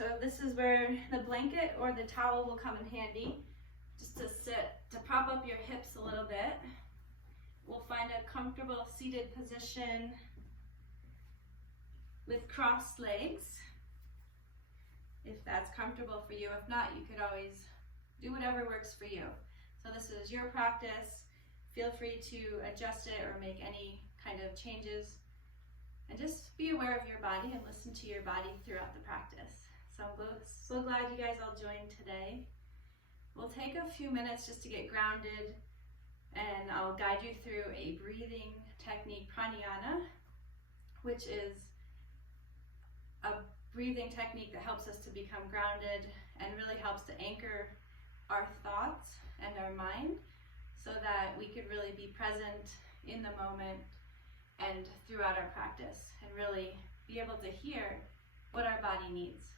So this is where the blanket or the towel will come in handy, just to sit, to prop up your hips a little bit. We'll find a comfortable seated position with crossed legs, if that's comfortable for you. If not, you could always do whatever works for you. So this is your practice. Feel free to adjust it or make any kind of changes. And just be aware of your body and listen to your body throughout the practice. So I'm so glad you guys all joined today. We'll take a few minutes just to get grounded, and I'll guide you through a breathing technique, pranayama, which is a breathing technique that helps us to become grounded and really helps to anchor our thoughts and our mind so that we could really be present in the moment and throughout our practice and really be able to hear what our body needs.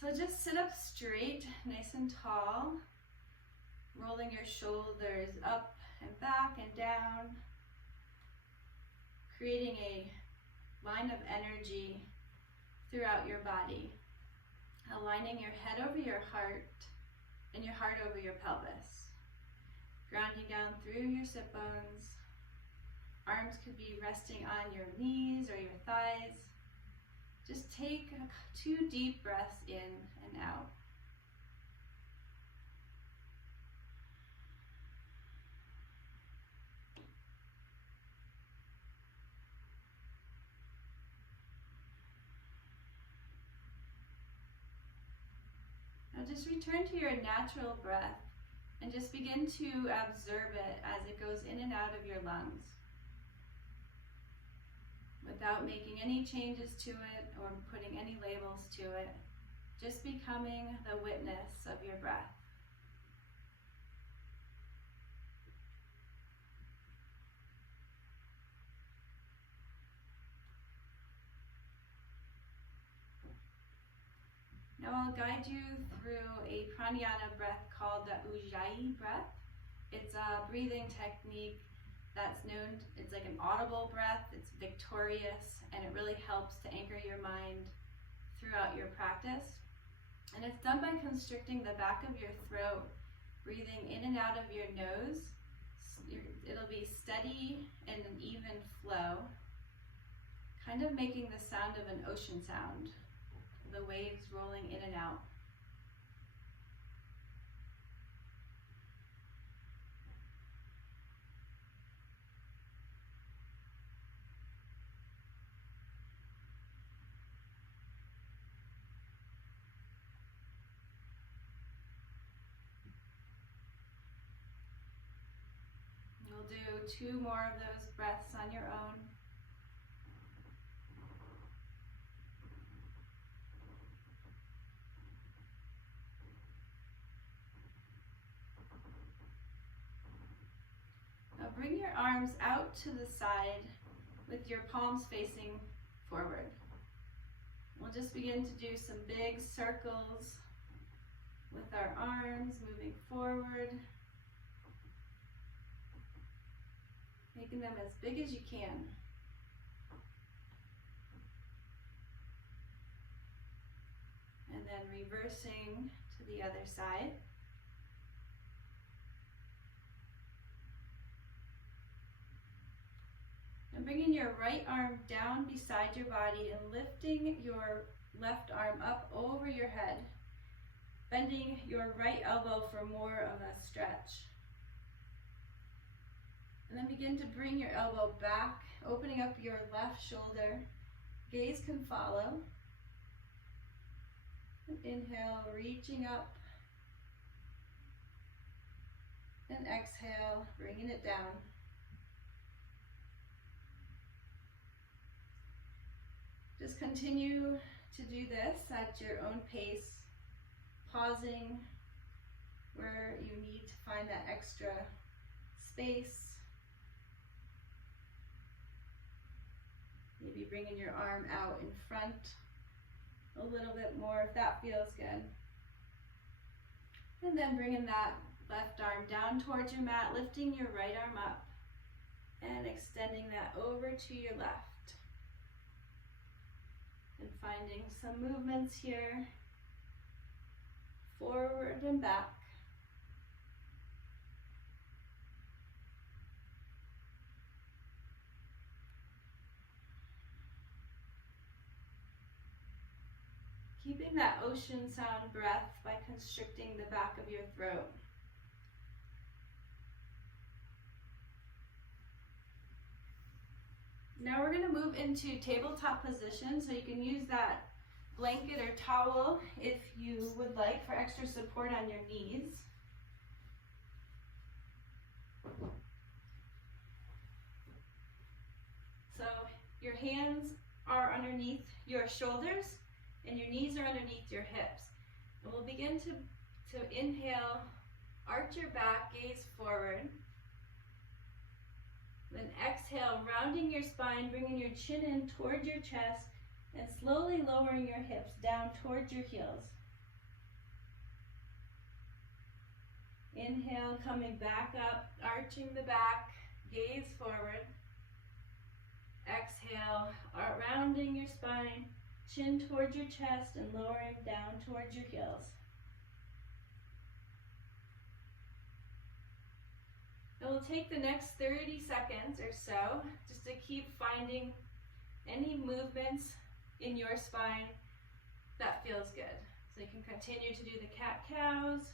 So just sit up straight, nice and tall, rolling your shoulders up and back and down, creating a line of energy throughout your body, aligning your head over your heart and your heart over your pelvis, grounding down through your sit bones. Arms could be resting on your knees or your thighs. Just take 2 deep breaths in and out. Now just return to your natural breath and just begin to observe it as it goes in and out of your lungs, without making any changes to it or putting any labels to it, just becoming the witness of your breath. Now I'll guide you through a pranayama breath called the Ujjayi breath. It's a breathing technique that's known, it's like an audible breath, it's victorious, and it really helps to anchor your mind throughout your practice. And it's done by constricting the back of your throat, breathing in and out of your nose. It'll be steady and an even flow, kind of making the sound of an ocean sound, the waves rolling in and out. You'll do 2 more of those breaths on your own. Now bring your arms out to the side with your palms facing forward. We'll just begin to do some big circles with our arms moving forward, making them as big as you can. And then reversing to the other side. And bringing your right arm down beside your body and lifting your left arm up over your head, bending your right elbow for more of a stretch. And then begin to bring your elbow back, opening up your left shoulder. Gaze can follow. And inhale, reaching up. And exhale, bringing it down. Just continue to do this at your own pace, pausing where you need to find that extra space. Maybe bringing your arm out in front a little bit more if that feels good. And then bringing that left arm down towards your mat, lifting your right arm up and extending that over to your left. And finding some movements here, forward and back. Keeping that ocean sound breath by constricting the back of your throat. Now we're going to move into tabletop position, so you can use that blanket or towel if you would like for extra support on your knees. So your hands are underneath your shoulders and your knees are underneath your hips. And we'll begin to inhale, arch your back, gaze forward. Then exhale, rounding your spine, bringing your chin in toward your chest and slowly lowering your hips down towards your heels. Inhale, coming back up, arching the back, gaze forward. Exhale, rounding your spine, chin towards your chest and lowering down towards your heels. And we'll take the next 30 seconds or so just to keep finding any movements in your spine that feels good. So you can continue to do the cat-cows.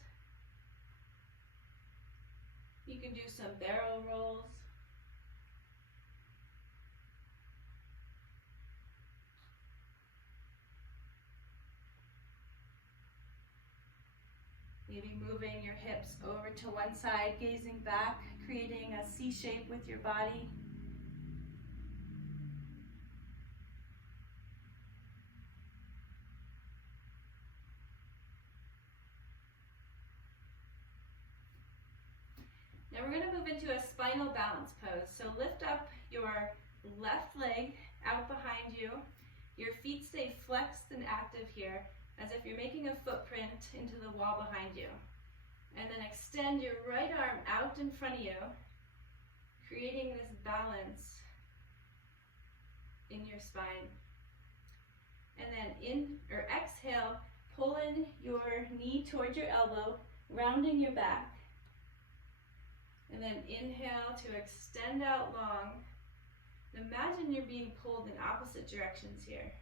You can do some barrel rolls. Maybe moving your hips over to one side, gazing back, creating a C shape with your body. Now we're going to move into a spinal balance pose. So lift up your left leg out behind you. Your feet stay flexed and active here, as if you're making a footprint into the wall behind you. And then extend your right arm out in front of you, creating this balance in your spine. And then exhale, pull in your knee towards your elbow, rounding your back. And then inhale to extend out long. Imagine you're being pulled in opposite directions here.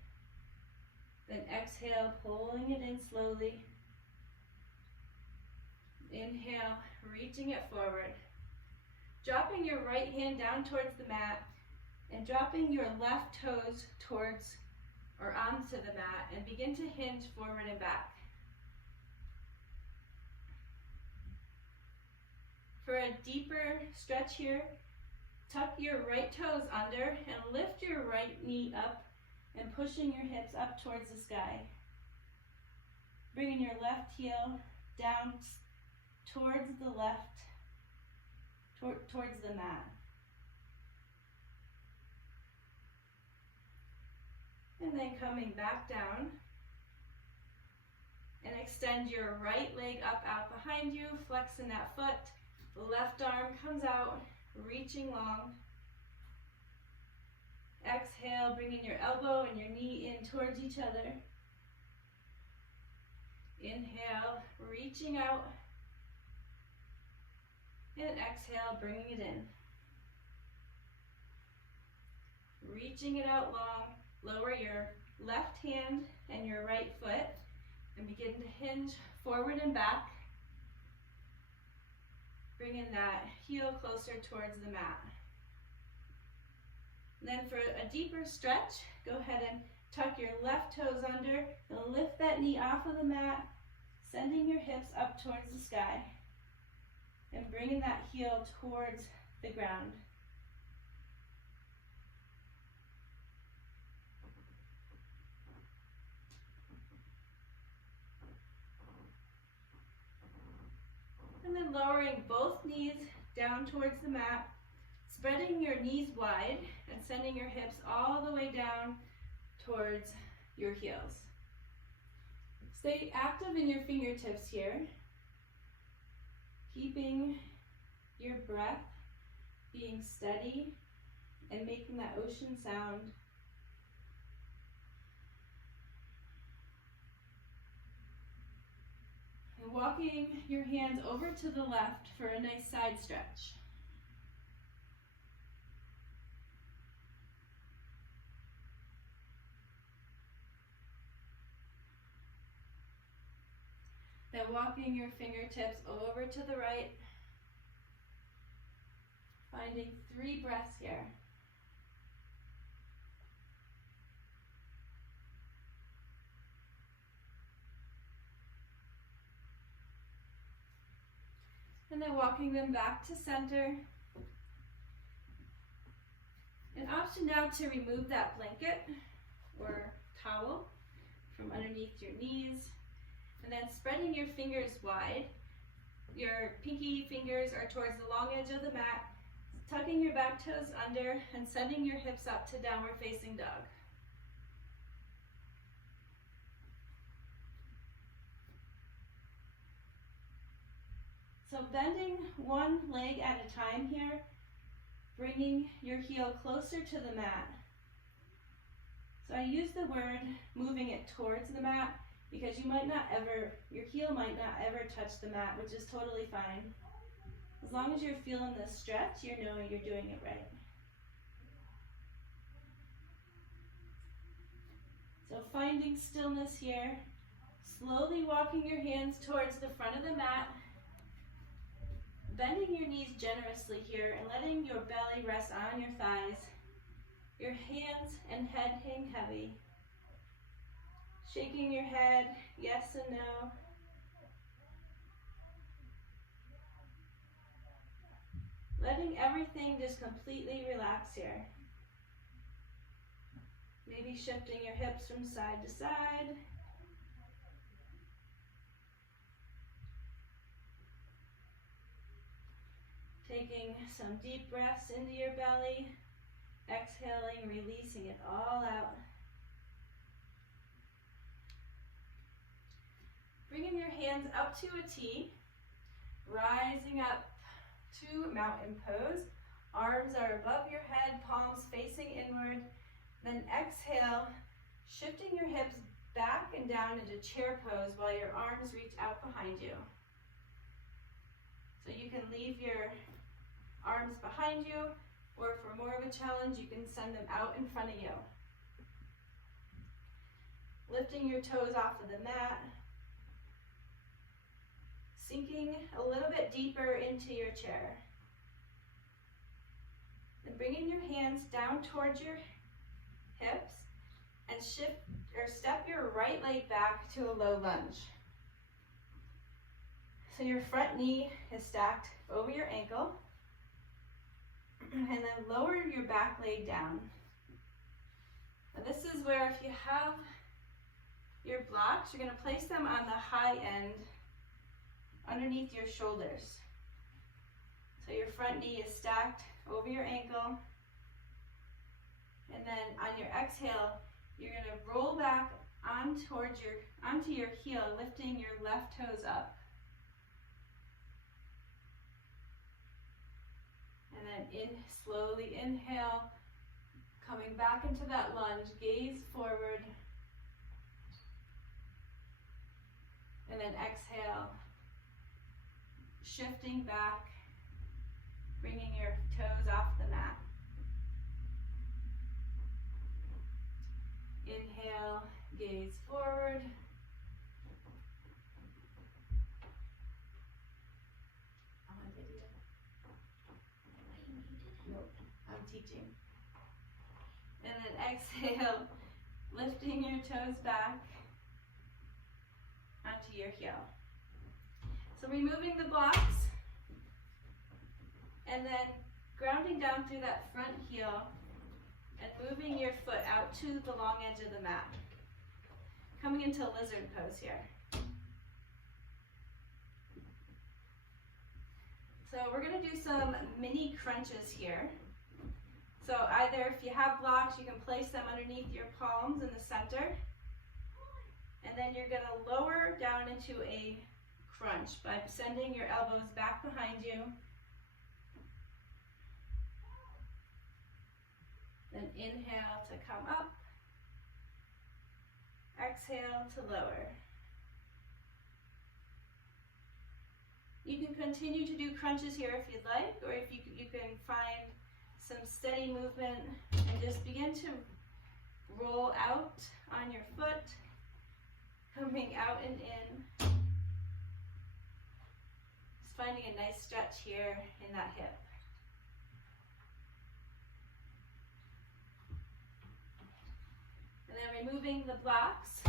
Then exhale, pulling it in slowly. Inhale, reaching it forward. Dropping your right hand down towards the mat and dropping your left toes towards or onto the mat, and begin to hinge forward and back. For a deeper stretch here, tuck your right toes under and lift your right knee up and pushing your hips up towards the sky. Bringing your left heel down towards the left, towards the mat. And then coming back down, and extend your right leg up out behind you, flexing that foot. The left arm comes out, reaching long. Exhale, bringing your elbow and your knee in towards each other. Inhale, reaching out. And exhale, bringing it in. Reaching it out long. Lower your left hand and your right foot and begin to hinge forward and back. Bringing that heel closer towards the mat. And then for a deeper stretch, go ahead and tuck your left toes under and lift that knee off of the mat, sending your hips up towards the sky and bringing that heel towards the ground. And then lowering both knees down towards the mat, spreading your knees wide and sending your hips all the way down towards your heels. Stay active in your fingertips here, keeping your breath being steady and making that ocean sound. And walking your hands over to the left for a nice side stretch. Then walking your fingertips over to the right, finding 3 breaths here. And then walking them back to center. An option now to remove that blanket or towel from underneath your knees. And then spreading your fingers wide. Your pinky fingers are towards the long edge of the mat. Tucking your back toes under and sending your hips up to downward facing dog. So bending one leg at a time here, bringing your heel closer to the mat. So I use the word moving it towards the mat because your heel might not ever touch the mat, which is totally fine. As long as you're feeling the stretch, you're knowing you're doing it right. So finding stillness here, slowly walking your hands towards the front of the mat, bending your knees generously here and letting your belly rest on your thighs. Your hands and head hang heavy. Shaking your head, yes and no. Letting everything just completely relax here. Maybe shifting your hips from side to side. Taking some deep breaths into your belly. Exhaling, releasing it all out. Bringing your hands up to a T, rising up to mountain pose. Arms are above your head, palms facing inward. Then exhale, shifting your hips back and down into chair pose while your arms reach out behind you. So you can leave your arms behind you, or for more of a challenge, you can send them out in front of you. Lifting your toes off of the mat. Sinking a little bit deeper into your chair. Then bringing your hands down towards your hips and shift or step your right leg back to a low lunge. So your front knee is stacked over your ankle. And then lower your back leg down. Now this is where if you have your blocks, you're going to place them on the high end underneath your shoulders. So your front knee is stacked over your ankle. And then on your exhale, you're going to roll back onto your heel, lifting your left toes up. And then slowly inhale, coming back into that lunge, gaze forward. And then exhale, shifting back, bringing your toes off the mat. Inhale, gaze forward. Teaching. And then exhale, lifting your toes back onto your heel. So removing the blocks and then grounding down through that front heel and moving your foot out to the long edge of the mat. Coming into lizard pose here. So we're going to do some mini crunches here. So either if you have blocks, you can place them underneath your palms in the center. And then you're going to lower down into a crunch by sending your elbows back behind you. Then inhale to come up. Exhale to lower. You can continue to do crunches here if you'd like, or if you can find some steady movement and just begin to roll out on your foot, coming out and in. Just finding a nice stretch here in that hip. And then removing the blocks,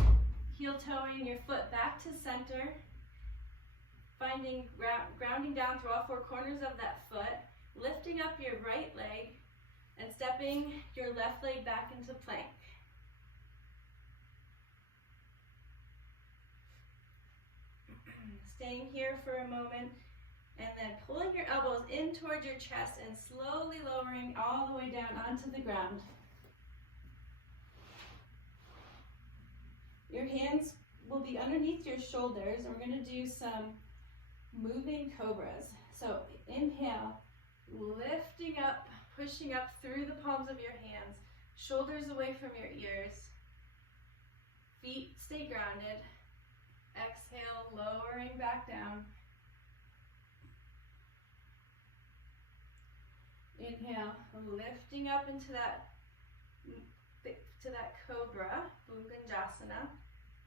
heel toeing your foot back to center, finding grounding down through all four corners of that foot, lifting up your right leg and stepping your left leg back into plank. Staying here for a moment and then pulling your elbows in towards your chest and slowly lowering all the way down onto the ground. Your hands will be underneath your shoulders, and we're going to do some moving cobras. So inhale, lifting up, pushing up through the palms of your hands, shoulders away from your ears, feet stay grounded. Exhale, lowering back down. Inhale, lifting up into that cobra, Bhujangasana.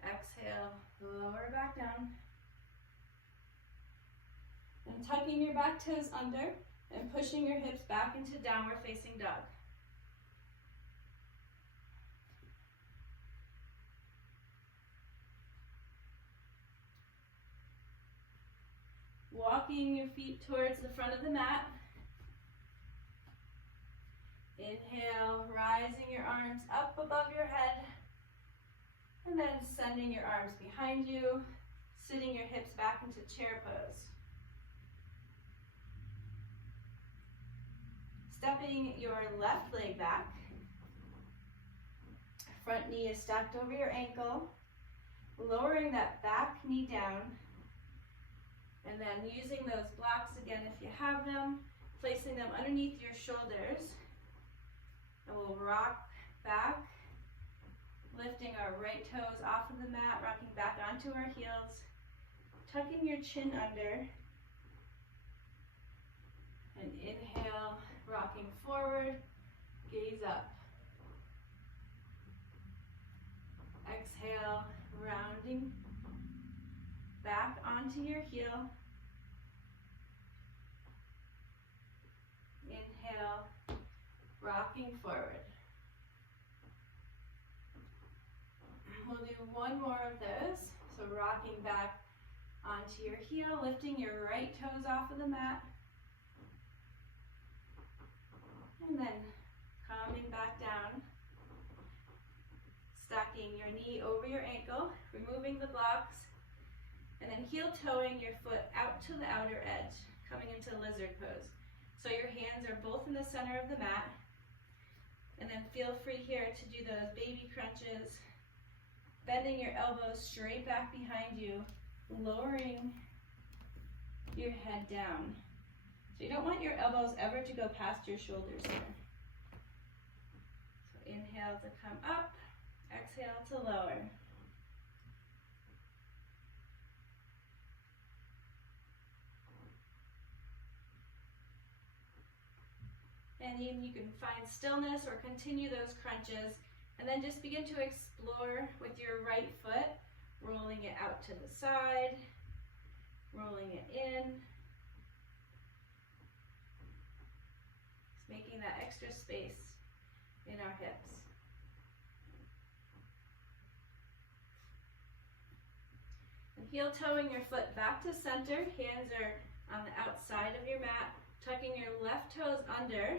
Exhale, lower back down. And tucking your back toes under and pushing your hips back into downward facing dog. Walking your feet towards the front of the mat. Inhale, rising your arms up above your head. And then sending your arms behind you, sitting your hips back into chair pose. Stepping your left leg back. Front knee is stacked over your ankle. Lowering that back knee down. And then using those blocks again if you have them, placing them underneath your shoulders. And we'll rock back, lifting our right toes off of the mat, rocking back onto our heels, tucking your chin under. And inhale, rocking forward, gaze up. Exhale, rounding back onto your heel. Inhale, rocking forward. We'll do one more of those. So rocking back onto your heel, lifting your right toes off of the mat. And then coming back down, stacking your knee over your ankle, removing the blocks, and then heel toeing your foot out to the outer edge, coming into lizard pose. So your hands are both in the center of the mat, and then feel free here to do those baby crunches, bending your elbows straight back behind you, lowering your head down. So you don't want your elbows ever to go past your shoulders here. So inhale to come up, exhale to lower. And then you can find stillness or continue those crunches, and then just begin to explore with your right foot, rolling it out to the side, rolling it in. Just making that extra space in our hips. And heel toeing your foot back to center, hands are on the outside of your mat, tucking your left toes under,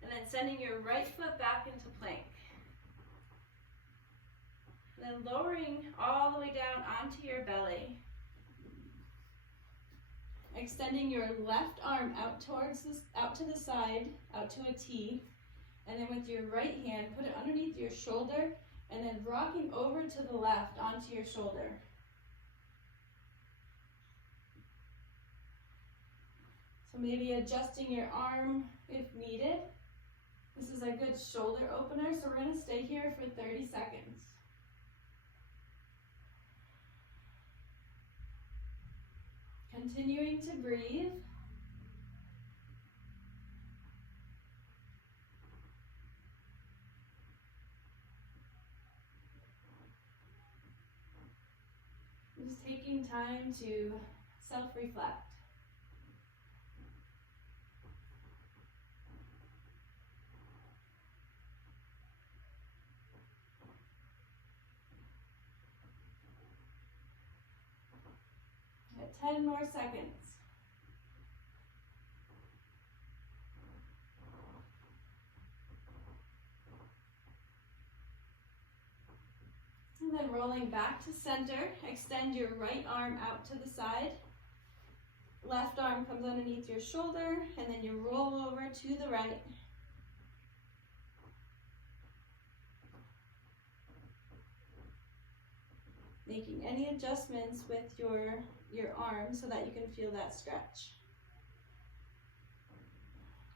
and then sending your right foot back into plank. And then lowering all the way down onto your belly. Extending your left arm out to the side, out to a T, and then with your right hand, put it underneath your shoulder, and then rocking over to the left onto your shoulder. So maybe adjusting your arm if needed. This is a good shoulder opener, so we're going to stay here for 30 seconds. Continuing to breathe. Just taking time to self-reflect. Got 10 more seconds. And then rolling back to center, extend your right arm out to the side. Left arm comes underneath your shoulder, and then you roll over to the right. Making any adjustments with your arm so that you can feel that stretch.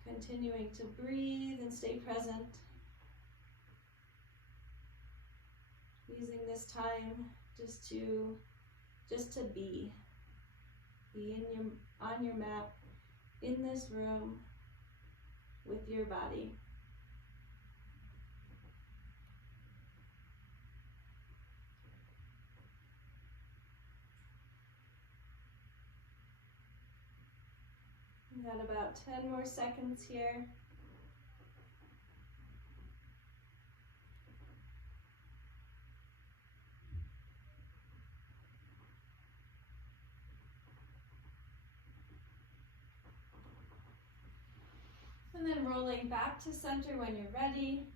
Continuing to breathe and stay present. Using this time just to be on your mat, in this room, with your body. We've got about 10 more seconds here. And then rolling back to center when you're ready,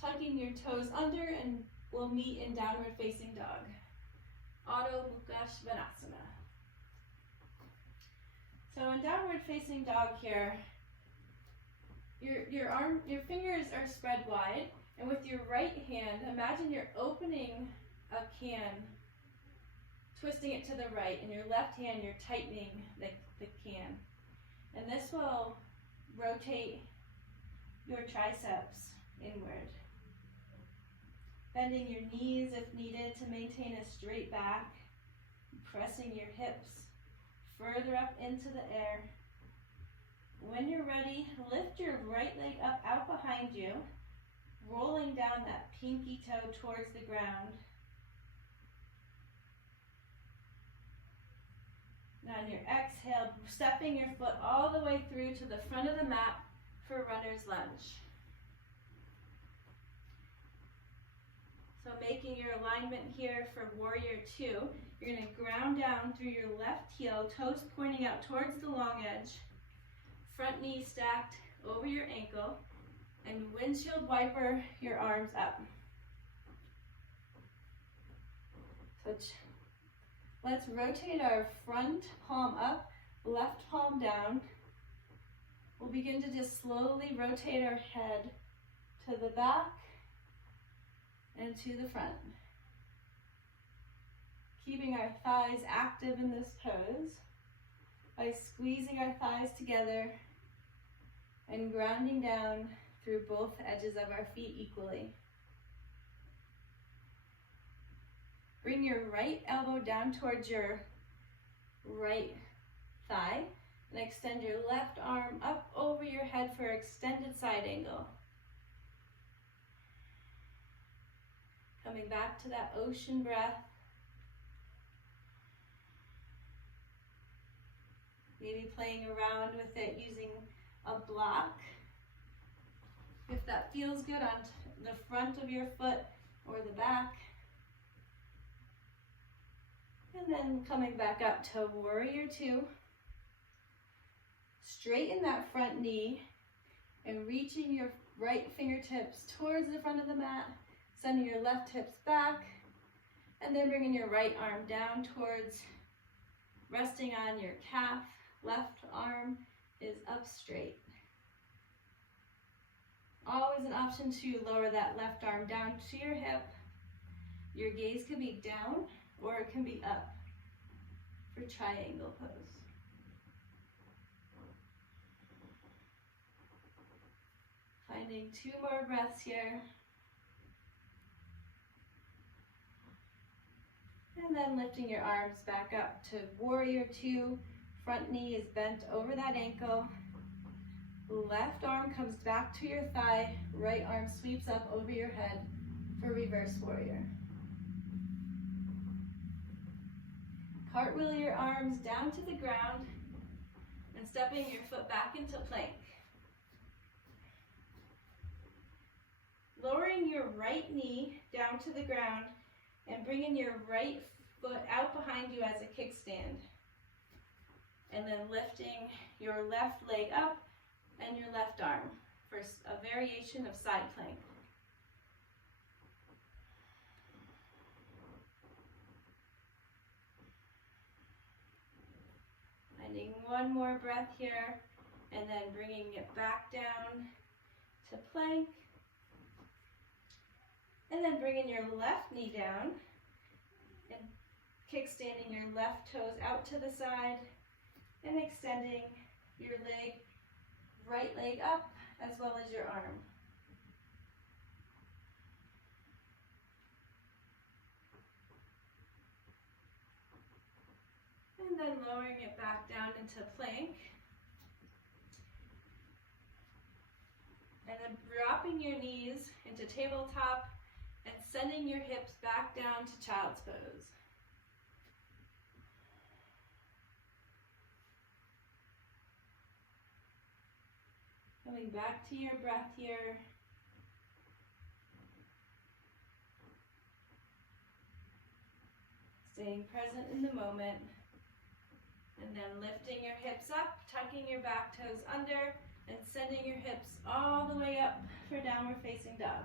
tucking your toes under, and we'll meet in downward facing dog. Adho Mukha Svanasana. So in downward facing dog here, your fingers are spread wide, and with your right hand, imagine you're opening a can, twisting it to the right, and your left hand you're tightening the can. And this will rotate your triceps inward. Bending your knees if needed to maintain a straight back. Pressing your hips further up into the air. When you're ready, lift your right leg up out behind you, rolling down that pinky toe towards the ground. Now on your exhale, stepping your foot all the way through to the front of the mat for runner's lunge. So making your alignment here for warrior two, you're going to ground down through your left heel, toes pointing out towards the long edge, front knee stacked over your ankle, and windshield wiper your arms up. So let's rotate our front palm up, left palm down. We'll begin to just slowly rotate our head to the back and to the front. Keeping our thighs active in this pose by squeezing our thighs together and grounding down through both edges of our feet equally. Bring your right elbow down towards your right thigh and extend your left arm up over your head for extended side angle. Coming back to that ocean breath. Maybe playing around with it using a block. If that feels good on the front of your foot or the back. And then coming back up to warrior two. Straighten that front knee and reaching your right fingertips towards the front of the mat, sending your left hips back, and then bringing your right arm down towards, resting on your calf. Left arm is up straight. Always an option to lower that left arm down to your hip. Your gaze can be down or it can be up for triangle pose. Finding 2 more breaths here. And then lifting your arms back up to warrior two. Front knee is bent over that ankle. Left arm comes back to your thigh. Right arm sweeps up over your head for reverse warrior. Cartwheel your arms down to the ground and stepping your foot back into plank. Lowering your right knee down to the ground and bringing your right foot out behind you as a kickstand. And then lifting your left leg up and your left arm for a variation of side plank. Finding one more breath here, and then bringing it back down to plank. And then bringing your left knee down and kickstanding your left toes out to the side and extending your right leg up as well as your arm. And then lowering it back down into plank. And then dropping your knees into tabletop and sending your hips back down to child's pose. Coming back to your breath here. Staying present in the moment. And then lifting your hips up, tucking your back toes under, and sending your hips all the way up for downward facing dog.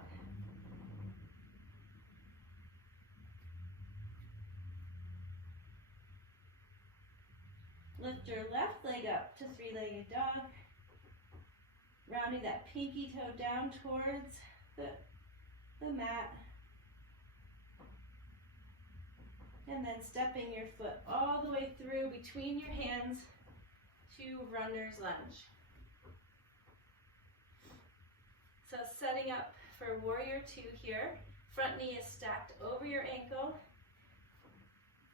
Lift your left leg up to three-legged dog, rounding that pinky toe down towards the mat, and then stepping your foot all the way through between your hands to runner's lunge. So setting up for warrior two here, front knee is stacked over your ankle,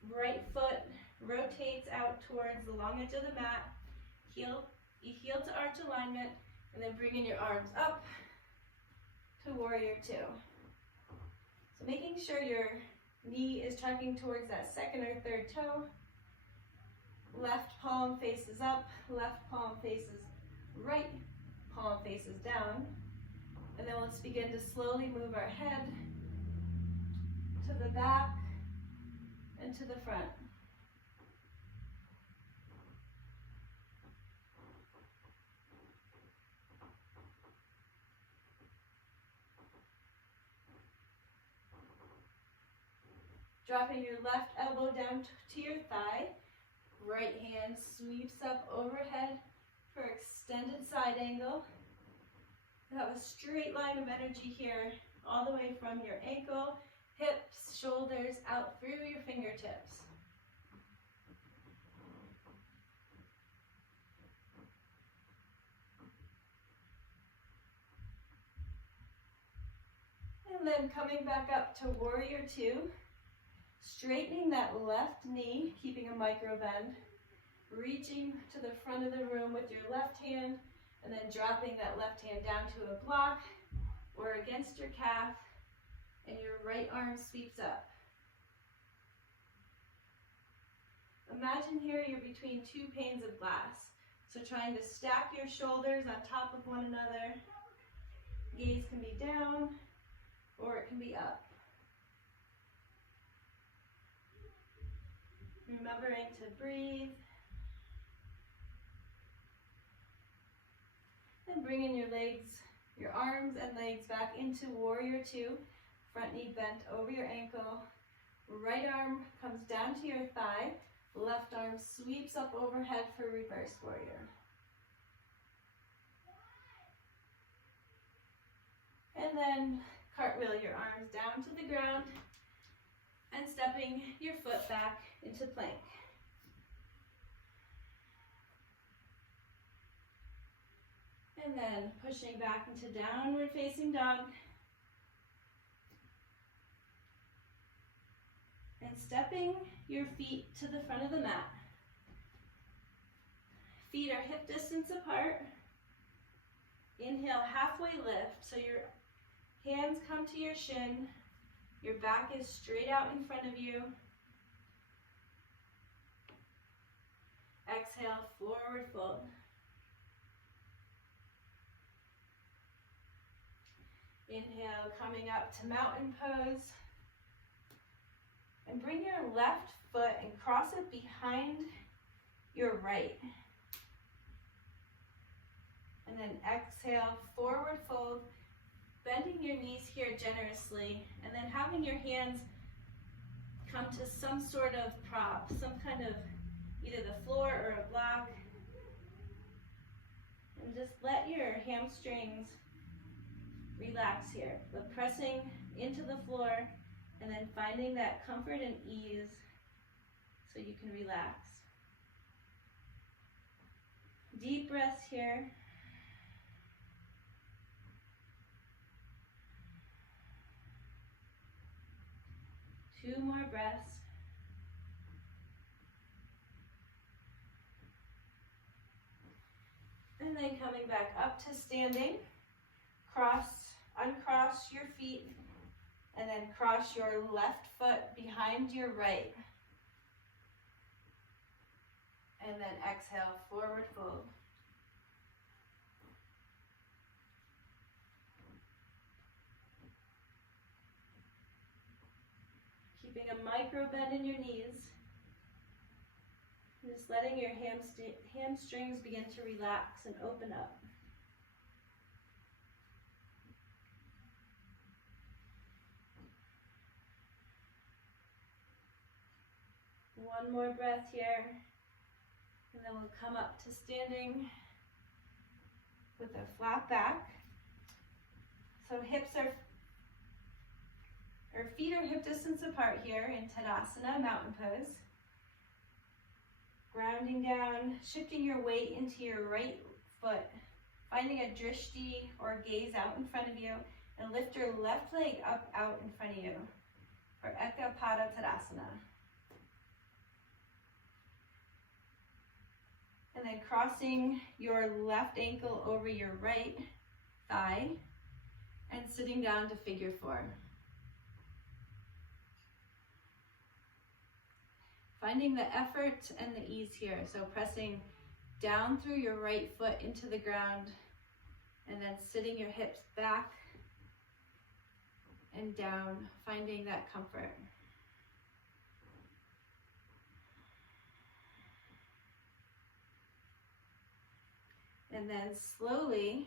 right foot rotates out towards the long edge of the mat, heel to arch alignment, and then bringing your arms up to warrior two. So making sure your knee is tucking towards that second or third toe. Left palm faces up, left palm faces right, palm faces down. And then let's begin to slowly move our head to the back and to the front. Dropping your left elbow down to your thigh. Right hand sweeps up overhead for extended side angle. You have a straight line of energy here, all the way from your ankle, hips, shoulders, out through your fingertips. And then coming back up to warrior two. Straightening that left knee, keeping a micro bend, reaching to the front of the room with your left hand, and then dropping that left hand down to a block or against your calf, and your right arm sweeps up. Imagine here you're between two panes of glass, so trying to stack your shoulders on top of one another. Gaze can be down or it can be up. Remembering to breathe. And bringing your arms and legs back into warrior two. Front knee bent over your ankle. Right arm comes down to your thigh. Left arm sweeps up overhead for reverse warrior. And then cartwheel your arms down to the ground and stepping your foot back into plank. And then pushing back into downward facing dog. And stepping your feet to the front of the mat. Feet are hip distance apart. Inhale, halfway lift, so your hands come to your shin. Your back is straight out in front of you. Exhale, forward fold. Inhale, coming up to mountain pose. And bring your left foot and cross it behind your right. And then exhale, forward fold, bending your knees here generously, and then having your hands come to some sort of prop, some kind of either the floor or a block. And just let your hamstrings relax here, but pressing into the floor and then finding that comfort and ease so you can relax. Deep breaths here. Two more breaths. And then coming back up to standing. Uncross your feet, and then cross your left foot behind your right. And then exhale, forward fold. Keeping a micro bend in your knees. And just letting your hamstrings begin to relax and open up. One more breath here, and then we'll come up to standing with a flat back. So our feet are hip distance apart here in Tadasana, mountain pose. Grounding down, shifting your weight into your right foot, finding a drishti or gaze out in front of you, and lift your left leg up out in front of you for Ekapada Tadasana. And then crossing your left ankle over your right thigh and sitting down to figure four. Finding the effort and the ease here. So pressing down through your right foot into the ground and then sitting your hips back and down, finding that comfort. And then slowly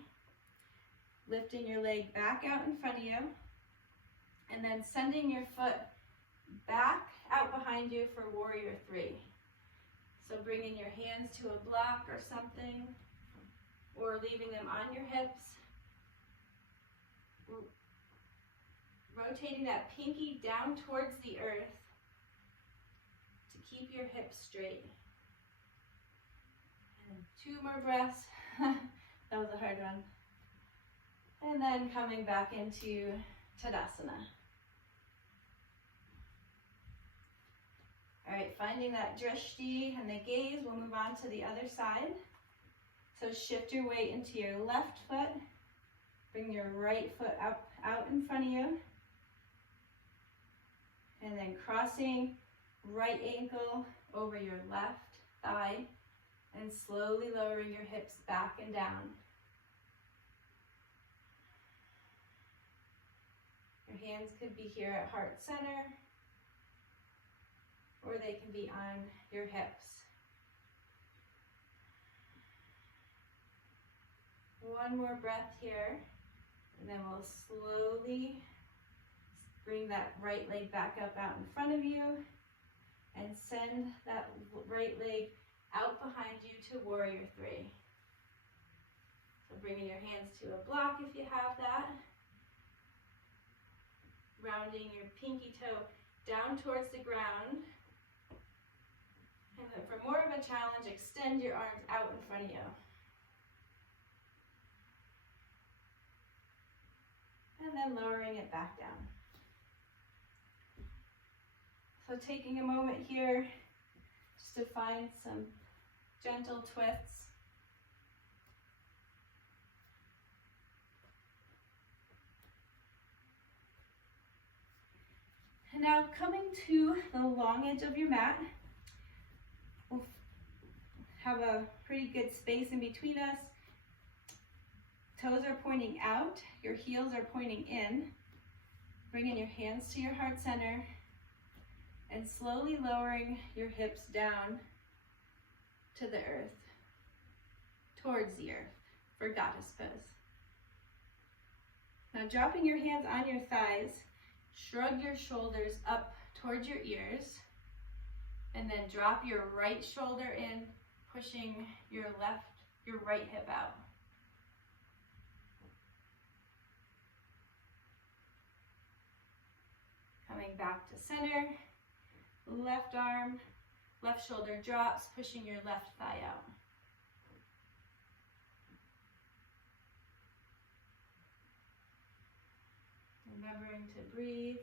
lifting your leg back out in front of you and then sending your foot back out behind you for warrior three. So bringing your hands to a block or something, or leaving them on your hips. Rotating that pinky down towards the earth to keep your hips straight. And 2 more breaths. That was a hard one. And then coming back into Tadasana. All right, finding that drishti and the gaze, we'll move on to the other side. So shift your weight into your left foot. Bring your right foot up out in front of you. And then crossing right ankle over your left thigh and slowly lowering your hips back and down. Your hands could be here at heart center, or they can be on your hips. One more breath here, and then we'll slowly bring that right leg back up out in front of you and send that right leg out behind you to warrior three. So bringing your hands to a block if you have that. Rounding your pinky toe down towards the ground. And then for more of a challenge, extend your arms out in front of you. And then lowering it back down. So taking a moment here just to find some gentle twists. And now coming to the long edge of your mat, we'll have a pretty good space in between us. Toes are pointing out, your heels are pointing in. Bringing your hands to your heart center and slowly lowering your hips down to the earth, towards the earth, for goddess pose. Now dropping your hands on your thighs, shrug your shoulders up towards your ears, and then drop your right shoulder in, pushing your right hip out. Coming back to center, left arm, left shoulder drops, pushing your left thigh out. Remembering to breathe.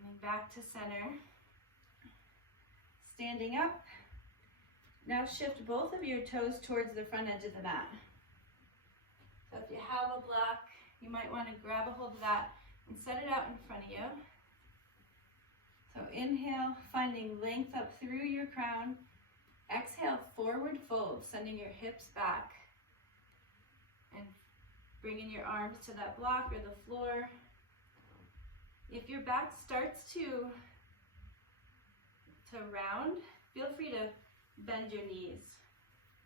Coming back to center. Standing up. Now shift both of your toes towards the front edge of the mat. So if you have a block, you might want to grab a hold of that and set it out in front of you. So inhale, finding length up through your crown. Exhale, forward fold, sending your hips back. And bringing your arms to that block or the floor. If your back starts to round, feel free to bend your knees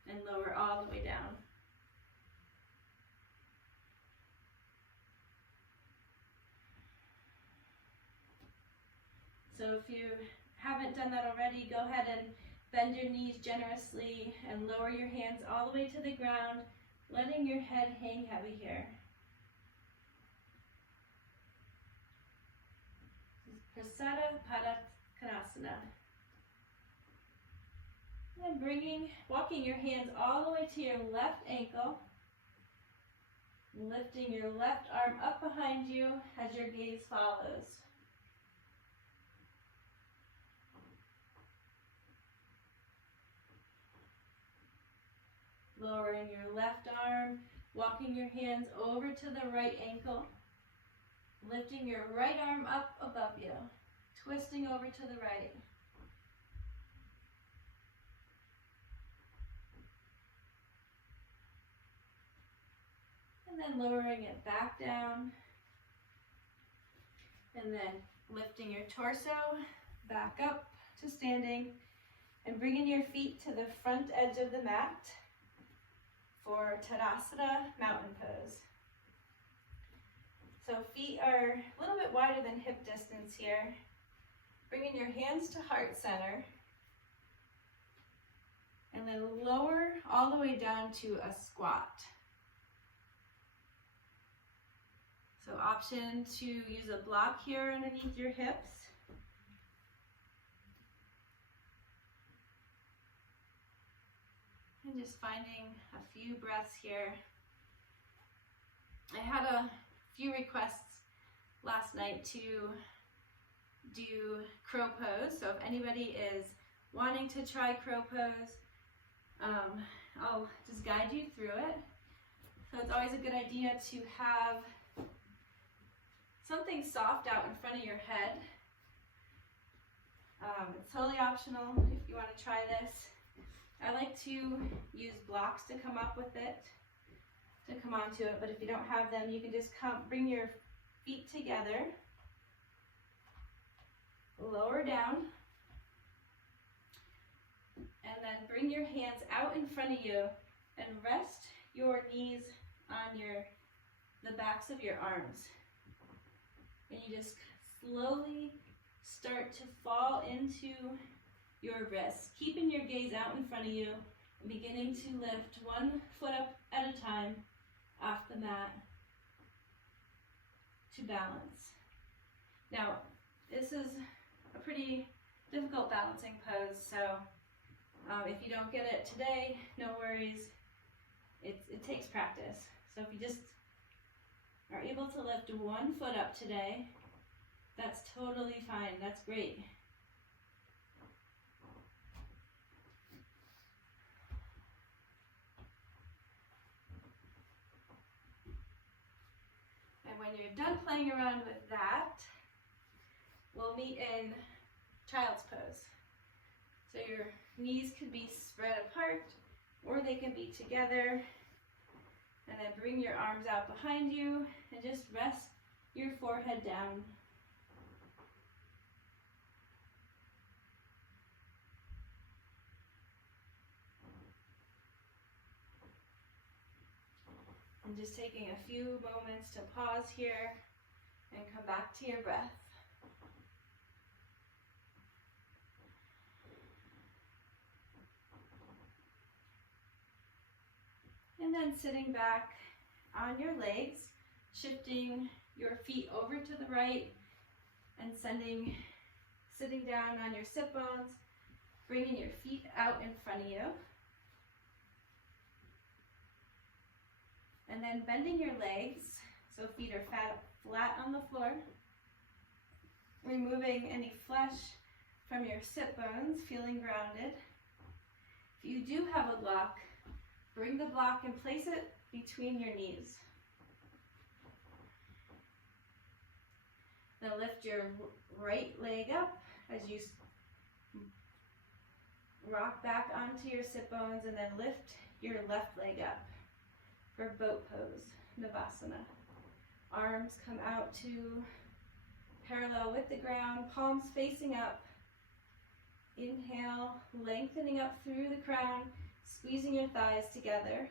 and lower all the way down. So if you haven't done that already, go ahead and bend your knees generously and lower your hands all the way to the ground, letting your head hang heavy here. Prasada Padasana. And then walking your hands all the way to your left ankle, lifting your left arm up behind you as your gaze follows. Lowering your left arm, walking your hands over to the right ankle, lifting your right arm up above you, twisting over to the right. And then lowering it back down, and then lifting your torso back up to standing, and bringing your feet to the front edge of the mat for Tadasana mountain pose. So feet are a little bit wider than hip distance here. Bringing your hands to heart center. And then lower all the way down to a squat. So option to use a block here underneath your hips. And just finding a few breaths here. I had a few requests last night to do crow pose. So if anybody is wanting to try crow pose, I'll just guide you through it. So it's always a good idea to have something soft out in front of your head. It's totally optional if you want to try this. I like to use blocks to come up with it, to come onto it, but if you don't have them, you can just bring your feet together, lower down, and then bring your hands out in front of you and rest your knees on the backs of your arms. And you just slowly start to fall into your wrists, keeping your gaze out in front of you and beginning to lift one foot up at a time off the mat to balance. Now, this is a pretty difficult balancing pose, so if you don't get it today, no worries. It takes practice. So if you just are able to lift one foot up today, That's totally fine. That's great. And when you're done playing around with that, we'll meet in child's pose. So your knees could be spread apart or they can be together. And then bring your arms out behind you and just rest your forehead down. And just taking a few moments to pause here and come back to your breath. And then sitting back on your legs, shifting your feet over to the right and sitting down on your sit bones, bringing your feet out in front of you. And then bending your legs so feet are flat on the floor. Removing any flesh from your sit bones, feeling grounded. If you do have a block, bring the block and place it between your knees. Now lift your right leg up as you rock back onto your sit bones, and then lift your left leg up for boat pose, Savasana. Arms come out to parallel with the ground, palms facing up. Inhale, lengthening up through the crown, squeezing your thighs together.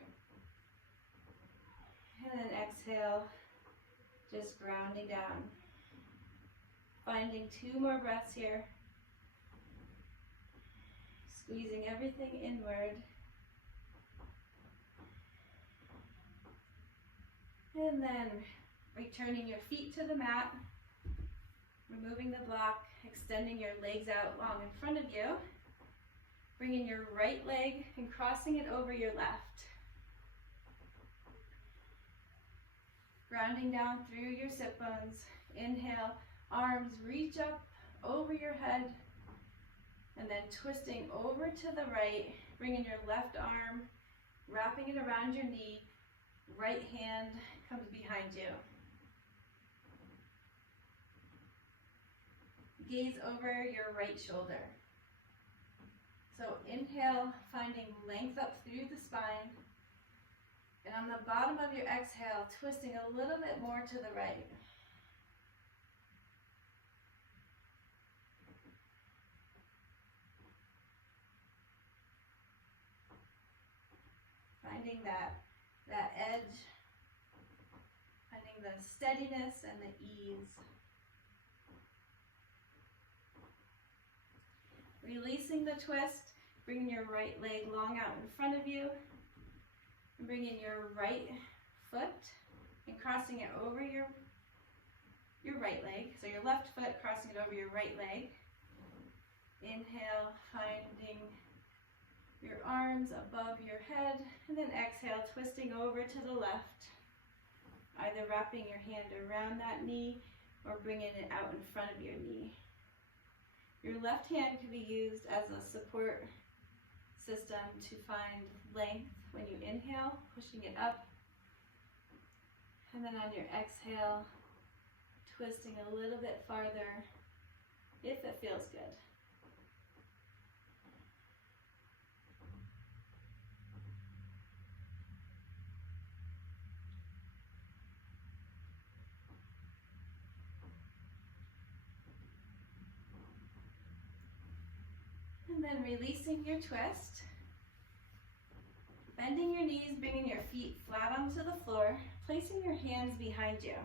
And then exhale, just grounding down. Finding 2 more breaths here. Squeezing everything inward. And then returning your feet to the mat, removing the block, extending your legs out long in front of you, bringing your right leg and crossing it over your left. Grounding down through your sit bones. Inhale, arms reach up over your head, and then twisting over to the right, bringing your left arm, wrapping it around your knee, right hand comes behind you. Gaze over your right shoulder. So inhale, finding length up through the spine. And on the bottom of your exhale, twisting a little bit more to the right. Finding that edge, finding the steadiness and the ease. Releasing the twist, bringing your right leg long out in front of you, and bringing your right foot and crossing it over your right leg. So your left foot crossing it over your right leg. Inhale, finding your arms above your head, and then exhale, twisting over to the left, either wrapping your hand around that knee or bringing it out in front of your knee. Your left hand can be used as a support system to find length when you inhale, pushing it up, and then on your exhale, twisting a little bit farther if it feels good. And then releasing your twist, bending your knees, bringing your feet flat onto the floor, placing your hands behind you,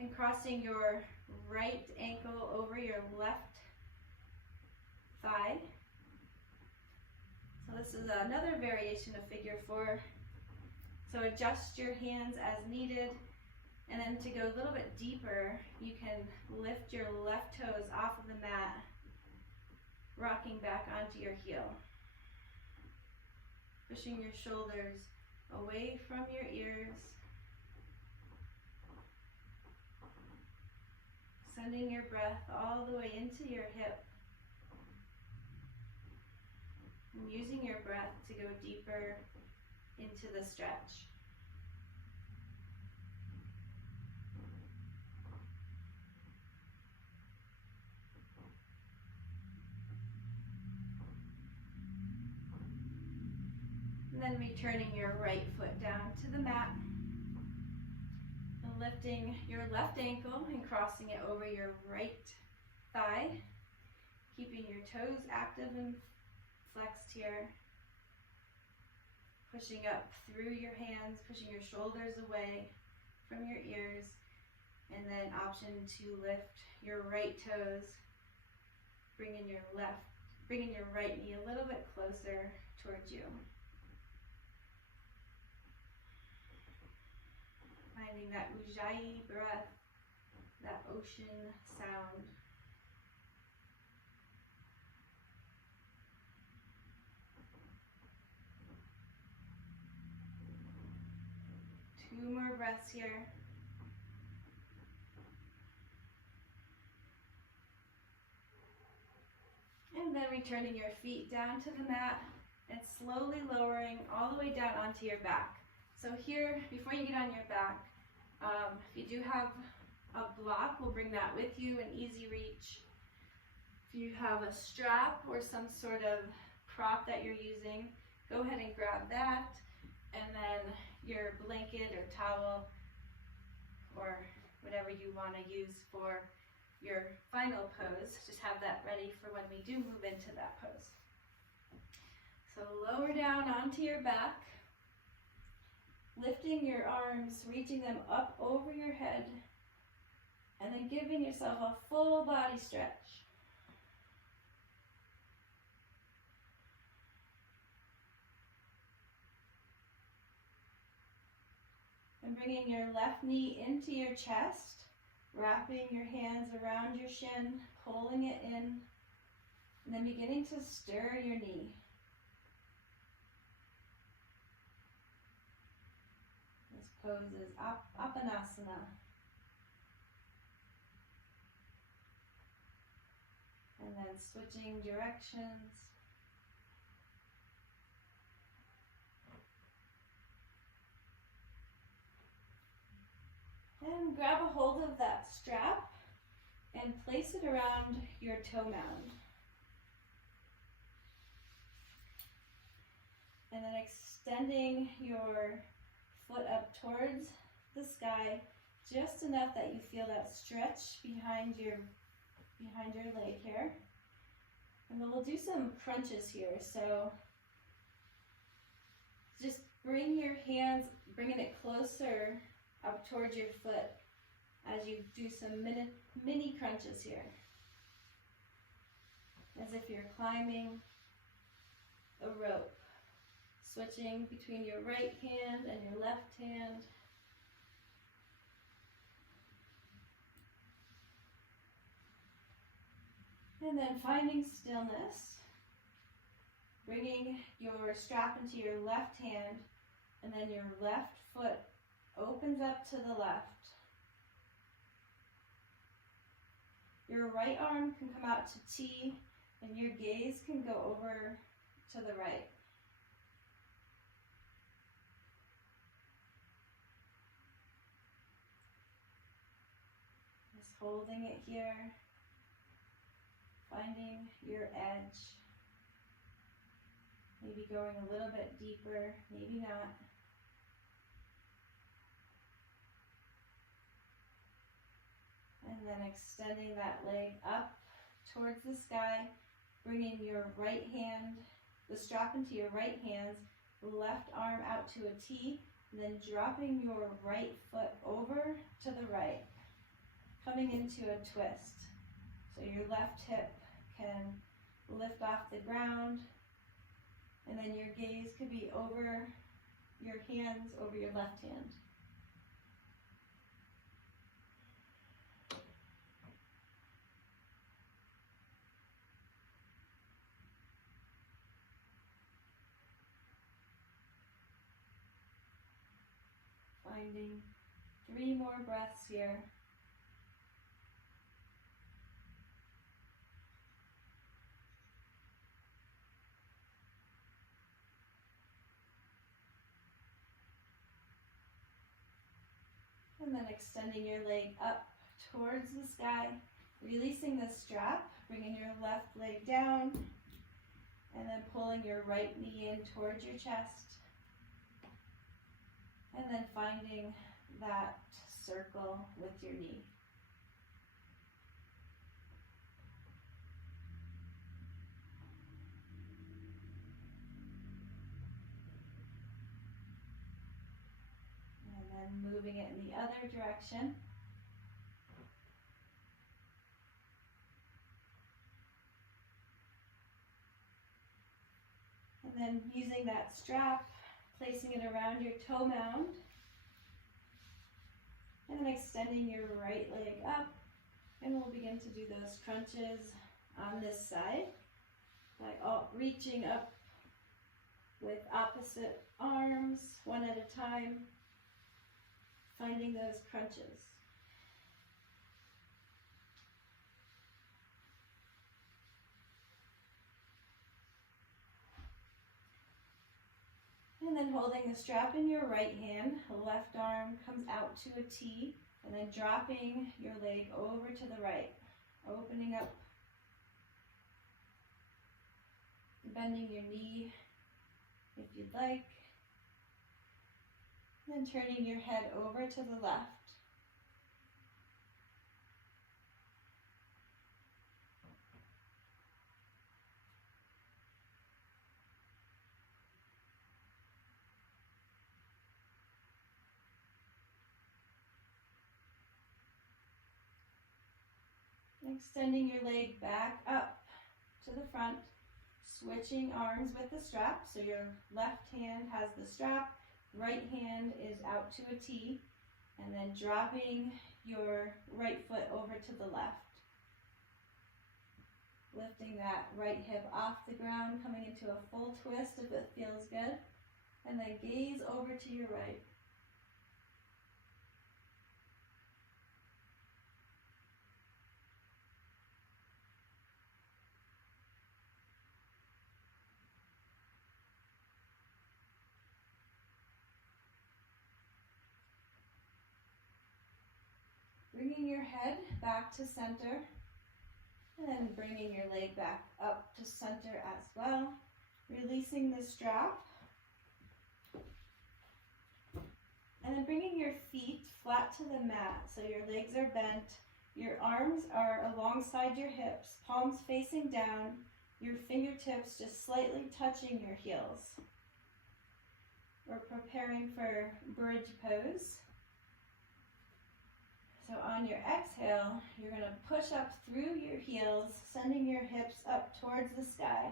and crossing your right ankle over your left thigh. So this is another variation of figure 4. So adjust your hands as needed. And then to go a little bit deeper, you can lift your left toes off of the mat, rocking back onto your heel. Pushing your shoulders away from your ears. Sending your breath all the way into your hip. And using your breath to go deeper into the stretch. And then returning your right foot down to the mat. And lifting your left ankle and crossing it over your right thigh. Keeping your toes active and flexed here. Pushing up through your hands, pushing your shoulders away from your ears. And then option to lift your right toes, bringing your right knee a little bit closer towards you. Finding that ujjayi breath, that ocean sound. Two more breaths here. And then returning your feet down to the mat and slowly lowering all the way down onto your back. So here, before you get on your back, if you do have a block, we'll bring that with you, an easy reach. If you have a strap or some sort of prop that you're using, go ahead and grab that, and then your blanket or towel or whatever you want to use for your final pose, just have that ready for when we do move into that pose. So lower down onto your back, lifting your arms, reaching them up over your head, and then giving yourself a full body stretch. And bringing your left knee into your chest, wrapping your hands around your shin, pulling it in, and then beginning to stir your knee. This pose is Apanasana. And then switching directions. And grab a hold of that strap and place it around your toe mound. And then extending your foot up towards the sky, just enough that you feel that stretch behind your leg here. And then we'll do some crunches here. So just bring your hands, bringing it closer up towards your foot as you do some mini crunches here. As if you're climbing a rope. Switching between your right hand and your left hand. And then finding stillness. Bringing your strap into your left hand, and then your left foot opens up to the left. Your right arm can come out to T, and your gaze can go over to the right. Just holding it here, finding your edge. Maybe going a little bit deeper, maybe not. And then extending that leg up towards the sky, bringing your right hand, the strap into your right hands, left arm out to a T, and then dropping your right foot over to the right, coming into a twist. So your left hip can lift off the ground, and then your gaze could be over your hands, over your left hand. Finding 3 more breaths here. And then extending your leg up towards the sky, releasing the strap, bringing your left leg down, and then pulling your right knee in towards your chest. And then finding that circle with your knee. And then moving it in the other direction. And then using that strap, placing it around your toe mound. And then extending your right leg up. And we'll begin to do those crunches on this side by reaching up with opposite arms, one at a time, finding those crunches. And then holding the strap in your right hand, the left arm comes out to a T, and then dropping your leg over to the right, opening up, bending your knee if you'd like, and then turning your head over to the left. Extending your leg back up to the front, switching arms with the strap. So your left hand has the strap, right hand is out to a T, and then dropping your right foot over to the left. Lifting that right hip off the ground, coming into a full twist if it feels good, and then gaze over to your right. Bringing your head back to center, and then bringing your leg back up to center as well. Releasing the strap, and then bringing your feet flat to the mat so your legs are bent, your arms are alongside your hips, palms facing down, your fingertips just slightly touching your heels. We're preparing for bridge pose. So on your exhale, you're going to push up through your heels, sending your hips up towards the sky.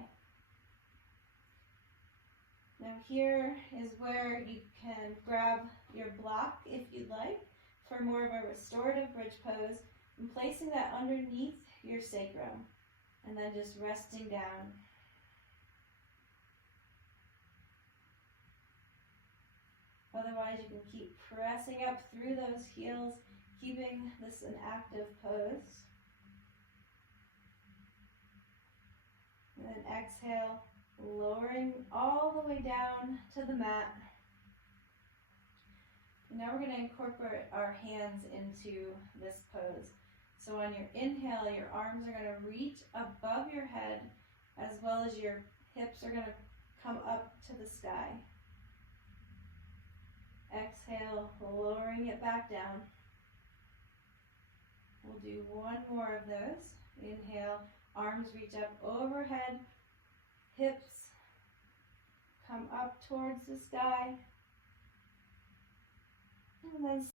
Now here is where you can grab your block if you'd like for more of a restorative bridge pose, and placing that underneath your sacrum, and then just resting down. Otherwise, you can keep pressing up through those heels, keeping this an active pose. And then exhale, lowering all the way down to the mat. Now we're going to incorporate our hands into this pose. So on your inhale, your arms are going to reach above your head, as well as your hips are going to come up to the sky. Exhale, lowering it back down. We'll do one more of those. Inhale, arms reach up overhead, hips come up towards the sky, and then